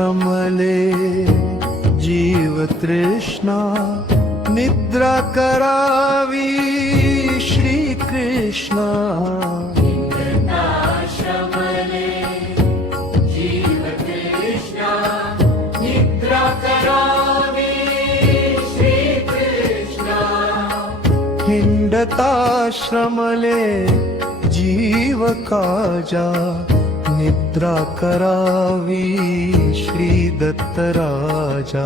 हिंडताश्रमले जीव तृष्णा निद्रा करावी श्री कृष्णा हिंडताश्रमले जीव तृष्णा निद्रा करावी श्री कृष्णा हिंडताश्रमले जीव काजा निद्रा करावी श्री दत्त राजा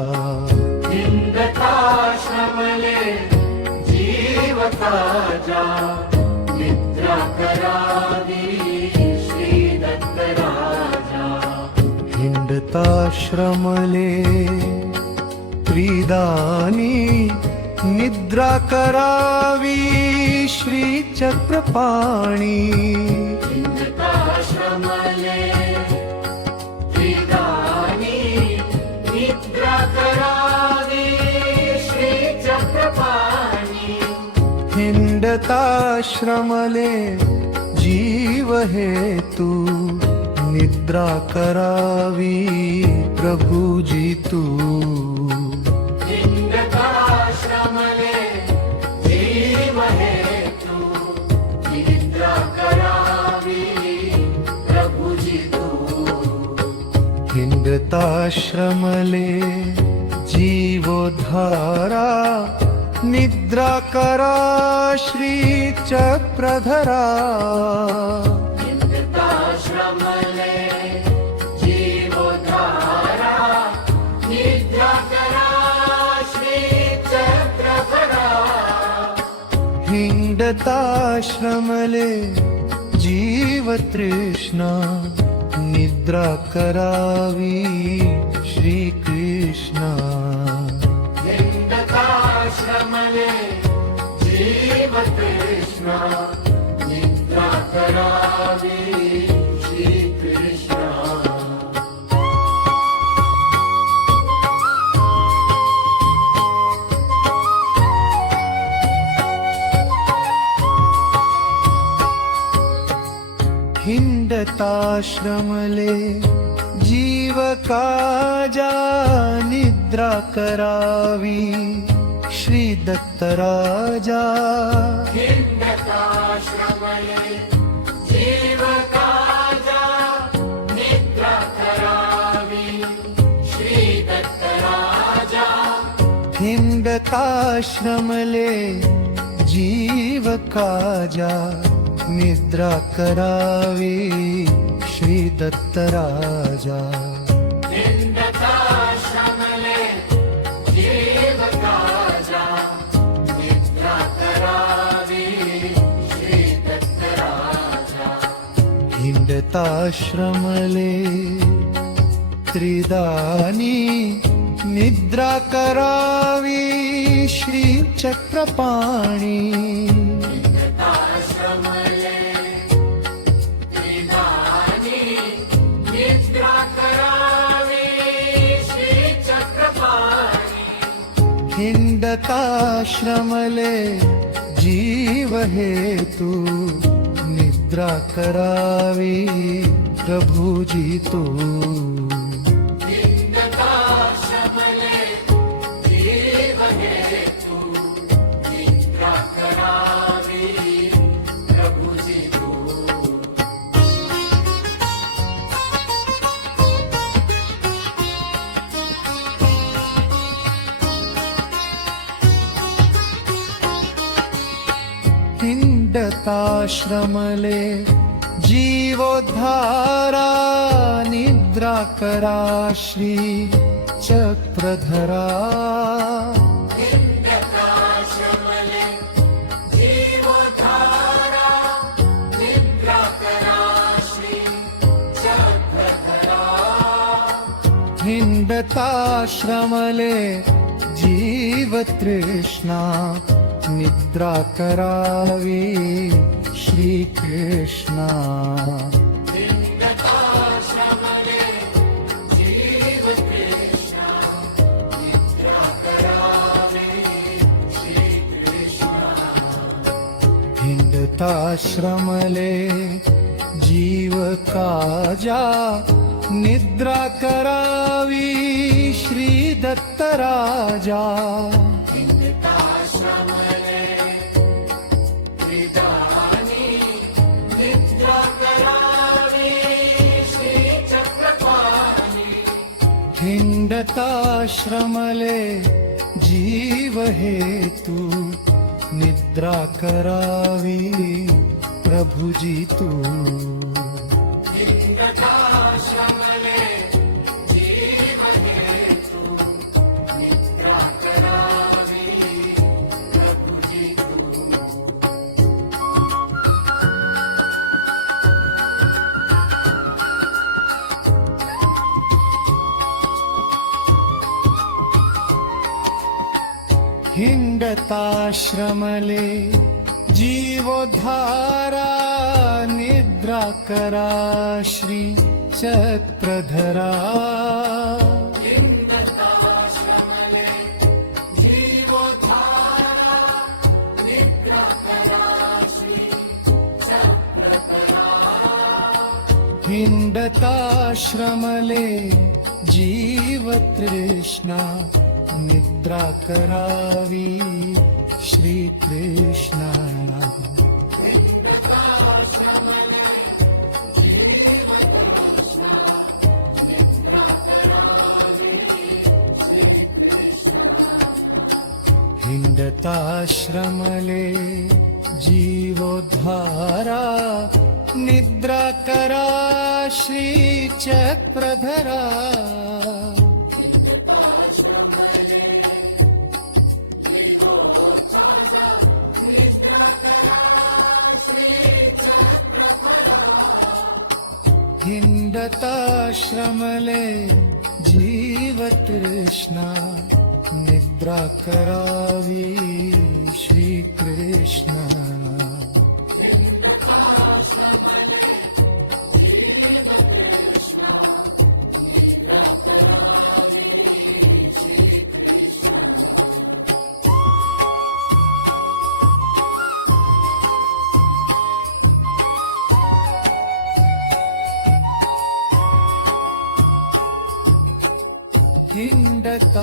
हिंडताश्रमले जीव काजा निद्रा करावी श्री दत्त राजा हिंडताश्रमले त्रिदानी निद्रा करावी श्री चक्रपाणी हिंडताश्रमले त्रिदानी निद्रा करावी श्री चक्रपाणी हिंडताश्रमले जीव हेतु निद्रा करावी प्रभुजी तू हिंडताश्रमले जीव हेतु निद्रा करावी प्रभुजी तू हिंडताश्रमले जीवोद्धारा निद्रा करा श्री चक्रधरा हिंडताश्रमले जीवोद्धारा निद्रा करा श्री चक्रधरा हिंडताश्रमले जीव तृष्णा निद्रा करावी श्री कृष्णा हिंडताश्रमले जीव तृष्णा निद्रा करावी श्री कृष्णा हिंडताश्रमले जीव काजा निद्रा करावी श्री दत्त राजा हिंडताश्रमले जीव काजा निद्रा करावी श्री दत्त राजा हिंडताश्रमले जीव काजा निद्रा करावी श्री दत्त राजा हिंडताश्रमले जीव काजा निद्रा करावी श्री दत्त राजा हिंडताश्रमले त्रिदानी निद्रा करावी श्री चक्रपाणी हिंडताश्रमले त्रिदानी निद्रा करावी श्री चक्रपाणी हिंडताश्रमले जीव हेतु निद्रा करावी प्रभुजी तू हिंडताश्रमले जीव हेतु निद्रा करावी प्रभुजी तू हिंडताश्रमले जीवोद्धारा निद्रा करा श्री चक्रधरा हिंडताश्रमले जीवोद्धारा निद्रा करा श्री चक्रधरा हिंडताश्रमले जीव तृष्णा निद्रा करावी श्री कृष्णा हिंडताश्रमले जीव तृष्णा निद्रा करावी श्री कृष्णा हिंडताश्रमले जीव काजा निद्रा करावी श्री दत्तराजा हिंदताश्रमले विदानी निद्रा करावी श्री चक्रपाणी हिंडताश्रमले जीव हेतू निद्रा करावी प्रभुजी तू हिंदताश्रमले जीव हेतु निद्रा करावी प्रभुजी तू हिंडताश्रमले जीवोद्धारा निद्रा करा श्री चक्रधरा हिंदताश्रमले जीवोद्धारा निद्रा करा श्री चक्रधरा हिंडताश्रमले जीव तृष्णा निद्रा करावी श्री कृष्णा हिंदताश्रमले जीवतृष्णा निद्रा करावी श्री कृष्णा हिंडताश्रमले जीवोद्धारा निद्रा करा श्री चक्रधरा हिंडताश्रमले जीव तृष्णा निद्रा करावी श्री कृष्ण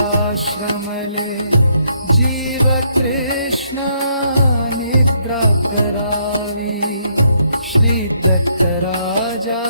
हिंडताश्रमले जीव तृष्णा निद्रा करावी श्री दत्तराजा